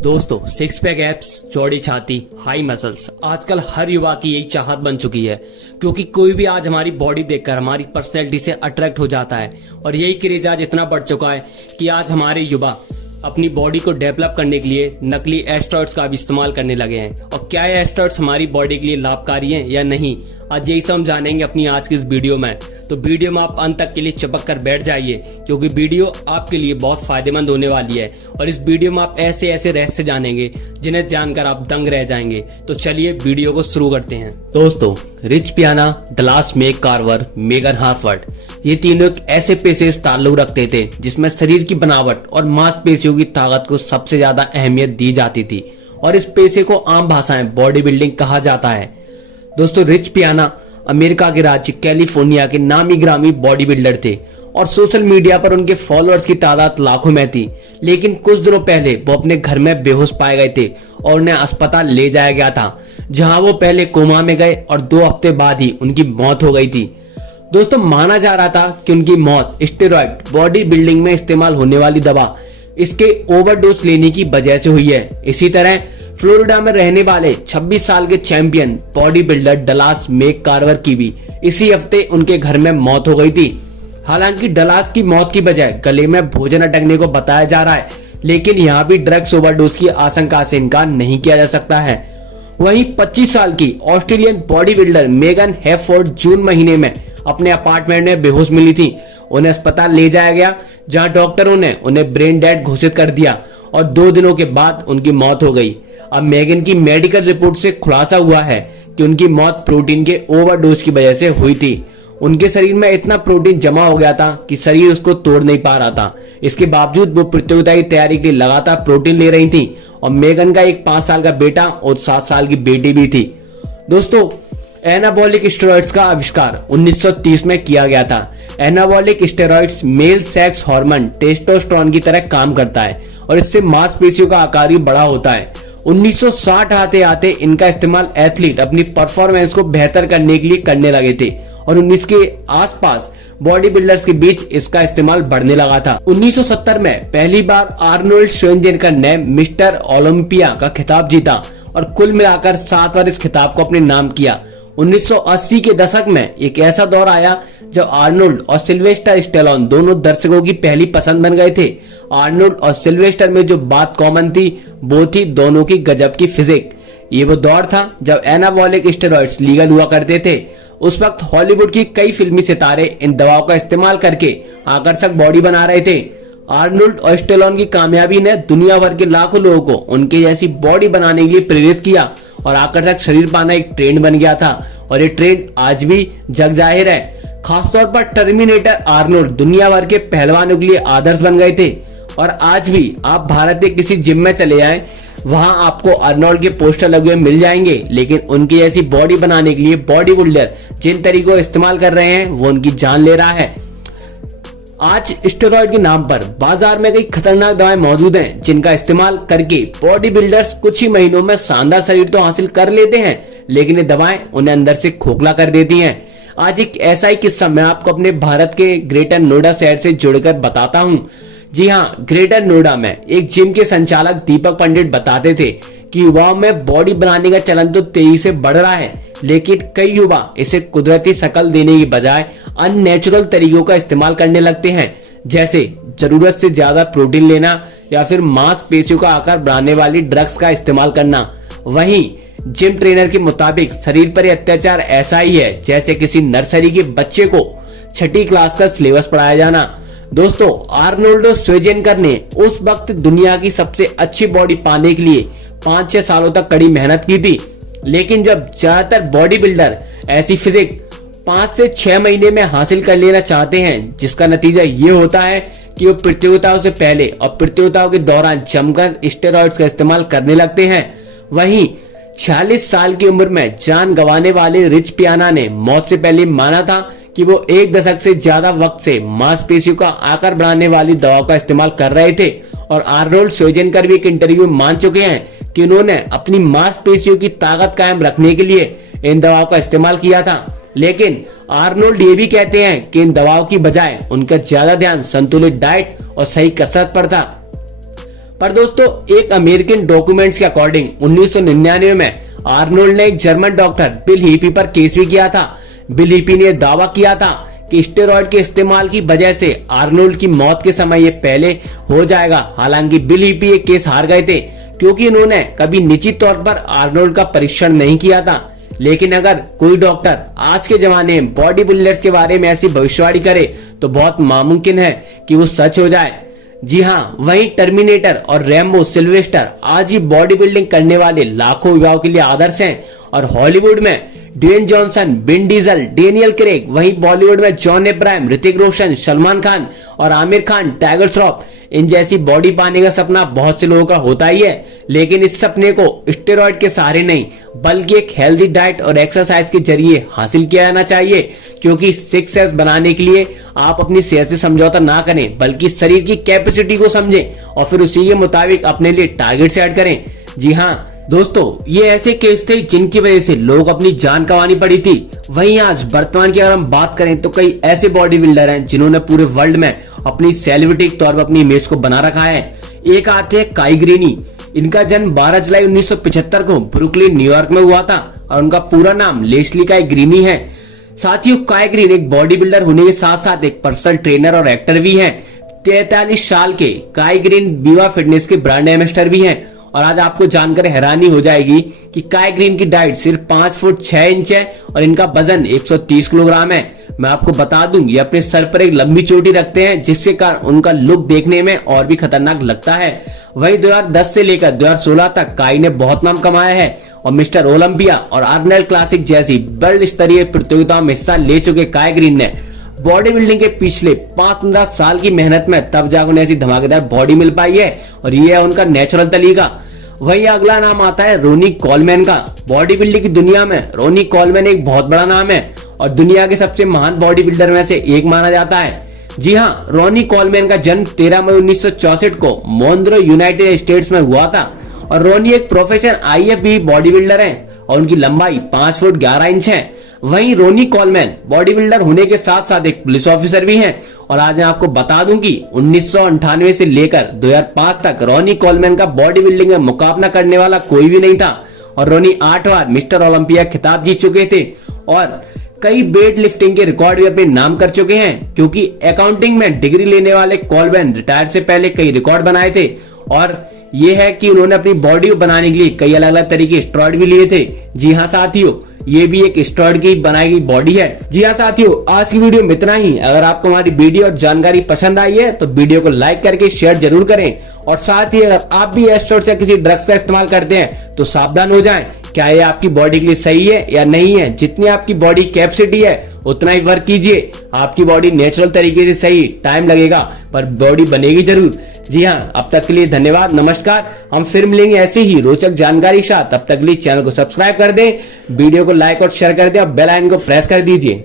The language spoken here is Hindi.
दोस्तों, सिक्स पैक एब्स, चौड़ी छाती, हाई मसल्स आजकल हर युवा की यही चाहत बन चुकी है, क्योंकि कोई भी आज हमारी बॉडी देखकर हमारी पर्सनैलिटी से अट्रैक्ट हो जाता है। और यही क्रेज आज इतना बढ़ चुका है कि आज हमारे युवा अपनी बॉडी को डेवलप करने के लिए नकली एस्टेरॉइड्स का भी इस्तेमाल करने लगे हैं। और क्या ये एस्टेरॉइड्स हमारी बॉडी के लिए लाभकारी हैं या नहीं, आज यही सब हम जानेंगे अपनी आज की इस वीडियो में। तो वीडियो में आप अंत तक के लिए चिपक कर बैठ जाइए, क्योंकि वीडियो आपके लिए बहुत फायदेमंद होने वाली है। और इस वीडियो में आप ऐसे ऐसे रहस्य जानेंगे जिन्हें जानकर आप दंग रह जाएंगे। तो चलिए वीडियो को शुरू करते हैं। दोस्तों, रिच पियाना, डलास मैककार्वर, मेगन हार्फर्ड, ये तीनों एक ऐसे पेशे से ताल्लुक रखते थे जिसमें शरीर की बनावट और मांसपेशियों की ताकत को सबसे ज्यादा अहमियत दी जाती थी। और इस पेशे को आम भाषा में बॉडी बिल्डिंग कहा जाता है। दोस्तों, रिच पियाना अमेरिका के राज्य कैलिफोर्निया के नामी ग्रामी बॉडी बिल्डर थे और सोशल मीडिया पर उनके फॉलोअर्स की तादाद लाखों में थी। लेकिन कुछ दिनों पहले वो अपने घर में बेहोश पाए गए थे और उन्हें अस्पताल ले जाया गया था, जहां वो पहले कोमा में गए और 2 हफ्ते बाद ही उनकी मौत हो गई थी। दोस्तों, माना जा रहा था कि उनकी मौत स्टेरॉइड, बॉडी बिल्डिंग में इस्तेमाल होने वाली दवा, इसके ओवरडोज लेने की वजह से हुई है। इसी तरह फ्लोरिडा में रहने वाले 26 साल के चैंपियन बॉडी बिल्डर डलास मैककार्वर की भी इसी हफ्ते उनके घर में मौत हो गई थी। हालांकि डलास की मौत की वजह गले में भोजन अटकने को बताया जा रहा है, लेकिन यहाँ भी ड्रग्स ओवरडोज की आशंका से इनकार नहीं किया जा सकता है। वहीं 25 साल की ऑस्ट्रेलियन बॉडी बिल्डर मेगन हैफोर्ड जून महीने में अपने अपार्टमेंट में बेहोश मिली थी। उन्हें अस्पताल ले जाया गया, जहां डॉक्टरों ने उन्हें ब्रेन डेड घोषित कर दिया और 2 दिनों के बाद उनकी मौत हो गई। अब मेगन की मेडिकल रिपोर्ट से खुलासा हुआ है कि उनकी मौत प्रोटीन के ओवरडोज की वजह से हुई थी। उनके शरीर में इतना प्रोटीन जमा हो गया था कि शरीर उसको तोड़ नहीं पा रहा था। इसके बावजूद वो प्रतियोगिता की तैयारी के लिए लगातार प्रोटीन ले रही थी। और मेगन का एक 5 साल का बेटा और 7 साल की बेटी भी थी। दोस्तों, एनाबॉलिक स्टेरॉइड्स का आविष्कार 1930 में किया गया था। Anabolic steroids male sex hormone testosterone की तरह काम करता है और इससे मांसपेशियों का आकार भी बड़ा होता है। 1960 आते आते इनका इस्तेमाल एथलीट अपनी परफॉर्मेंस को बेहतर करने के लिए करने लगे थे और 19 के आसपास बॉडी बिल्डर्स के बीच इसका इस्तेमाल बढ़ने लगा था। 1970 में पहली बार आर्नोल्ड श्वार्ज़नेगर ने मिस्टर ओलंपिया का खिताब जीता और कुल मिलाकर 7 बार इस खिताब को अपने नाम किया। 1980 के दशक में एक ऐसा दौर आया जब आर्नोल्ड और सिल्वेस्टर स्टेलोन दोनों दर्शकों की पहली पसंद बन गए थे। आर्नोल्ड और सिल्वेस्टर में जो बात कॉमन थी वो थी दोनों की गजब की फिजिक। ये वो दौर था जब एनाबॉलिक स्टेरॉइड्स लीगल हुआ करते थे। उस वक्त हॉलीवुड की कई फिल्मी सितारे इन दवाओं का इस्तेमाल करके आकर्षक बॉडी बना रहे थे। आर्नोल्ड और स्टेलोन की कामयाबी ने दुनिया भर के लाखों लोगों को उनके जैसी बॉडी बनाने के लिए प्रेरित किया और आकर्षक शरीर पाना एक ट्रेंड बन गया था। और ये ट्रेंड आज भी जग जाहिर है। खासतौर पर टर्मिनेटर आर्नोल्ड दुनिया भर के पहलवानों के लिए आदर्श बन गए थे। और आज भी आप भारत के किसी जिम में चले जाएं, वहां आपको आर्नोल्ड के पोस्टर लगे हुए मिल जाएंगे। लेकिन उनकी जैसी बॉडी बनाने के लिए बॉडी बिल्डर जिन तरीकों का इस्तेमाल कर रहे हैं वो उनकी जान ले रहा है। आज स्टेरॉइड के नाम पर बाजार में कई खतरनाक दवाएं मौजूद हैं, जिनका इस्तेमाल करके बॉडी बिल्डर्स कुछ ही महीनों में शानदार शरीर तो हासिल कर लेते हैं, लेकिन ये दवाएं उन्हें अंदर से खोखला कर देती हैं। आज एक ऐसा ही किस्सा मैं आपको अपने भारत के ग्रेटर नोएडा शहर से जोड़कर बताता हूँ। जी हाँ, ग्रेटर नोएडा में एक जिम के संचालक दीपक पंडित बताते थे कि युवाओं में बॉडी बनाने का चलन तो तेजी से बढ़ रहा है, लेकिन कई युवा इसे कुदरती शक्ल देने की बजाय अननेचुरल तरीकों का इस्तेमाल करने लगते हैं, जैसे जरूरत से ज्यादा प्रोटीन लेना या फिर मांसपेशियों का आकार बढ़ाने वाली ड्रग्स का इस्तेमाल करना। वहीं जिम ट्रेनर के मुताबिक शरीर पर अत्याचार ऐसा ही है जैसे किसी नर्सरी के बच्चे को 6ठी क्लास का सिलेबस पढ़ाया जाना। दोस्तों, आर्नोल्ड श्वार्ज़नेगर ने उस वक्त दुनिया की सबसे अच्छी बॉडी पाने के लिए 5-6 सालों तक कड़ी मेहनत की थी। लेकिन जब ज्यादातर बॉडी बिल्डर ऐसी फिजिक 5 से 6 महीने में हासिल कर लेना चाहते हैं, जिसका नतीजा ये होता है कि वो प्रतियोगिताओं से पहले और प्रतियोगिताओं के दौरान जमकर स्टेरॉइड्स का इस्तेमाल करने लगते हैं। वहीं 46 साल की उम्र में जान गंवाने वाले रिच पियाना ने मौत से पहले माना था कि वो 1 दशक से ज्यादा वक्त से मांसपेशियों का आकार बढ़ाने वाली दवाओं का इस्तेमाल कर रहे थे। और आर्नोल्ड श्वार्ज़नेगर भी एक इंटरव्यू में मान चुके हैं कि उन्होंने अपनी मांसपेशियों की ताकत कायम रखने के लिए इन दवाओं का इस्तेमाल किया था। लेकिन आर्नोल्ड ये भी कहते हैं कि इन दवाओं की बजाय उनका ज्यादा ध्यान संतुलित डाइट और सही कसरत पर था। पर दोस्तों एक अमेरिकन डॉक्यूमेंट्स के अकॉर्डिंग 1999 में आर्नोल्ड ने एक जर्मन डॉक्टर बिल हीपी पर केस भी किया था। बिल हीपी ने दावा किया था कि स्टेरॉइड के इस्तेमाल की वजह से आर्नोल्ड की मौत के समय ये पहले हो जाएगा। हालांकि बिल हीपी ये केस हार गए थे क्योंकि उन्होंने कभी निश्चित तौर पर आर्नोल्ड का परीक्षण नहीं किया था। लेकिन अगर कोई डॉक्टर आज के जमाने में बॉडी बिल्डर्स के बारे में ऐसी भविष्यवाणी करे तो बहुत नामुमकिन है कि वो सच हो जाए। जी हाँ, वहीं टर्मिनेटर और रैम्बो सिल्वेस्टर आज ही बॉडी बिल्डिंग करने वाले लाखों युवाओं के लिए आदर्श हैं। और हॉलीवुड में Dwayne Johnson, Vin Diesel, Daniel Craig, वहीं बॉलीवुड में जॉन अब्राहम, ऋतिक रोशन, सलमान खान और आमिर खान, टाइगर श्रॉफ, इन जैसी बॉडी पाने का सपना बहुत से लोगों का होता ही है। लेकिन इस सपने को स्टेरॉइड के सहारे नहीं बल्कि एक हेल्दी डाइट और एक्सरसाइज के जरिए हासिल किया जाना चाहिए। क्योंकि 6 एब्स बनाने के लिए आप अपनी सेहत से समझौता ना करें बल्कि शरीर की कैपेसिटी को समझें और फिर उसी के मुताबिक अपने लिए टारगेट सेट करें। जी हाँ दोस्तों, ये ऐसे केस थे जिनकी वजह से लोग अपनी जान गंवानी पड़ी थी। वहीं आज वर्तमान की अगर हम बात करें तो कई ऐसे बॉडी बिल्डर हैं जिन्होंने पूरे वर्ल्ड में अपनी सेलिब्रिटी के तौर पर अपनी इमेज को बना रखा है। एक आते हैं काई ग्रीनी। इनका जन्म 12 जुलाई 1975 को ब्रुकलिन न्यूयॉर्क में हुआ था और उनका पूरा नाम लेस्ली काई ग्रीनी है। साथियों, काई ग्रीन एक बॉडी बिल्डर होने के साथ साथ एक पर्सनल ट्रेनर और एक्टर भी हैं। 43 साल के काई ग्रीन बीवा फिटनेस के ब्रांड एम्बेसडर भी हैं। और आज आपको जानकर हैरानी हो जाएगी कि काई ग्रीन की डाइट सिर्फ 5 फुट 6 इंच है और इनका वजन 130 किलोग्राम है। मैं आपको बता दूं, ये अपने सर पर एक लंबी चोटी रखते हैं जिसके कारण उनका लुक देखने में और भी खतरनाक लगता है। वहीं 2010 से लेकर 2016 तक काई ने बहुत नाम कमाया है और मिस्टर ओलंपिया और आर्नल्ड क्लासिक जैसी वर्ल्ड स्तरीय प्रतियोगिताओं में हिस्सा ले चुके काई ग्रीन ने बॉडी बिल्डिंग के पिछले 15 साल की मेहनत में तब जाकर उन्हें ऐसी धमाकेदार बॉडी मिल पाई है और ये है उनका नेचुरल तरीका। वही अगला नाम आता है रोनी कॉलमैन का। बॉडी बिल्डिंग की दुनिया में रोनी कॉलमैन एक बहुत बड़ा नाम है और दुनिया के सबसे महान बॉडी बिल्डर में से एक माना जाता है। जी हाँ, रोनी कॉलमैन का जन्म 13 मई 1964 को मोन्ट्रो यूनाइटेड स्टेट्स में हुआ था और रोनी एक प्रोफेशनल IFBB बॉडी बिल्डर है और उनकी लंबाई 5 फुट 11 इंच है। वहीं रोनी कॉलमैन बॉडी बिल्डर होने के साथ साथ एक पुलिस ऑफिसर भी हैं और आज मैं आपको बता दूं कि 1998 से लेकर 2005 तक रोनी कॉलमैन का बॉडी बिल्डिंग में मुकाबला करने वाला कोई भी नहीं था और रोनी 8 बार मिस्टर ओलंपिया खिताब जीत चुके थे और कई वेट लिफ्टिंग के रिकॉर्ड भी अपने नाम कर चुके हैं। क्योंकि अकाउंटिंग में डिग्री लेने वाले कॉलमैन रिटायर से पहले कई रिकॉर्ड बनाए थे और ये है कि उन्होंने अपनी बॉडी को बनाने के लिए कई अलग अलग तरीके स्टेरॉइड भी लिए थे। जी हाँ साथियों, ये भी एक स्टेरॉइड की बनाई गई बॉडी है। जी हाँ साथियों, आज की वीडियो में इतना ही। अगर आपको हमारी वीडियो और जानकारी पसंद आई है तो वीडियो को लाइक करके शेयर जरूर करें और साथ ही अगर आप भी एस्ट्रोइड से किसी ड्रग्स का इस्तेमाल करते हैं तो सावधान हो जाएं। क्या ये आपकी बॉडी के लिए सही है या नहीं है? जितनी आपकी बॉडी कैपेसिटी है उतना ही वर्क कीजिए। आपकी बॉडी नेचुरल तरीके से सही, टाइम लगेगा पर बॉडी बनेगी जरूर। जी हाँ, अब तक के लिए धन्यवाद, नमस्कार। हम फिर मिलेंगे ऐसे ही रोचक जानकारी के साथ। तब तक के लिए चैनल को सब्सक्राइब कर दें, वीडियो को लाइक और शेयर कर दें और बेल आइकन को प्रेस कर दीजिए।